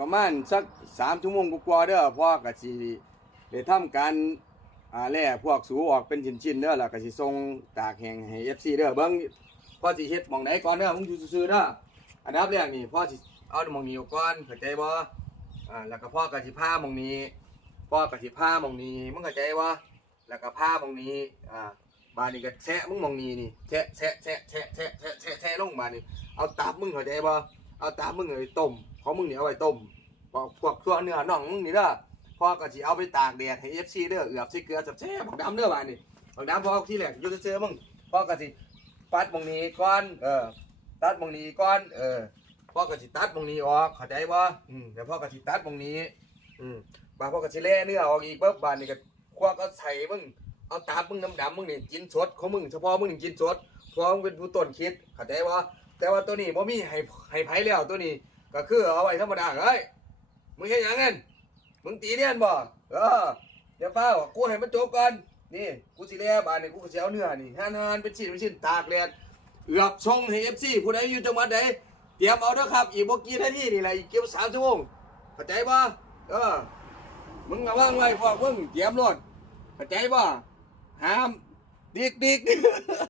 ประมาณสักสามชั่วโมงกว่าๆเด้อพ่อกัสีได้ทำการอ่าแล่พวกสูออกเป็นชิ้นๆเด้อแล้วก็สิส่งตากแห้งให้ FC เด้อเบิ่งพ่อสิเฮ็ดหม่องไหนก่อนเด้อมึงอยู่ซื่อๆเด้ออันดับแรกนี่พ่อสิเอาหม่องนี้ออกก่อนเข้าใจบ่อ่าแล้วก็พ่อก็สิผ้าหม่องนี้พ่อก็สิผ้าหม่องนี้มึงเข้าใจบ่แล้วก็ผ้าหม่องนี้อ่าบานนี้ก็แชะมึงมองนี้นี่แชะแชะแชะแชะแชะแชะแซะลงบานนี่เอาตับมึงเข้าใจบ่ เอาตับมึงเอาไปต้มของมึงเนี่เอาไว้ต้มบอกพวกตัวเนื้อน่องมึงนี่เด้อพ่อก็สิเอาไปตากแดดให้ FC เด้อเอือบใส่เกลือสับแซ่บบักดำเด้อบานี่บักดำพอที่แรกอยู่ซื่อมึงพ่อก็สิปัดมองนี้ก่อนเออตัดมองนี้ก่อนเออพ่อก็สิตัดมองนี้ออกเข้าใจบ่อืมเดี๋ยวพ่อก็สิตัดมองนี้ อืมบาพ่อก็สิแล่เนื้อออกอีกปุ๊บบาดนี่ก็ควักเอาใส่มึงเอาตามึงน้ำดำมึงนี่กินสดของมึงเฉพาะมึงนี่กินสดเพราะมึงเป็นผู้ต้นคิดเข้าใจบ่ แต่ว่าตัวนี้บ่มีให้ให้ไผแล้วตัวนี้ ก็คือเอาไว้ธรรมดาเฮ้ยมึงเห็นอย่างงั้นมึงตีเนียนบ่เออเดี๋ยวเฝ้ากูให้มันจบก่อนนี่กูสิเลียบานนี่กูก็สิเอาเนื้อนี่หั่นๆเป็นชิ้นเป็นชิ้นตากแดดเอือบชงให้ FC ผู้ใดอยู่จังหวัดใดเตรียมเอาเด้อครับ อีกบ่กี่นาทีนี่แหละอีกเกือบ3ชั่วโมงเข้าใจบ่เออมึงระวังไว้พวกมึงเตรียมรถเข้าใจบ่ห้ามดิกดิก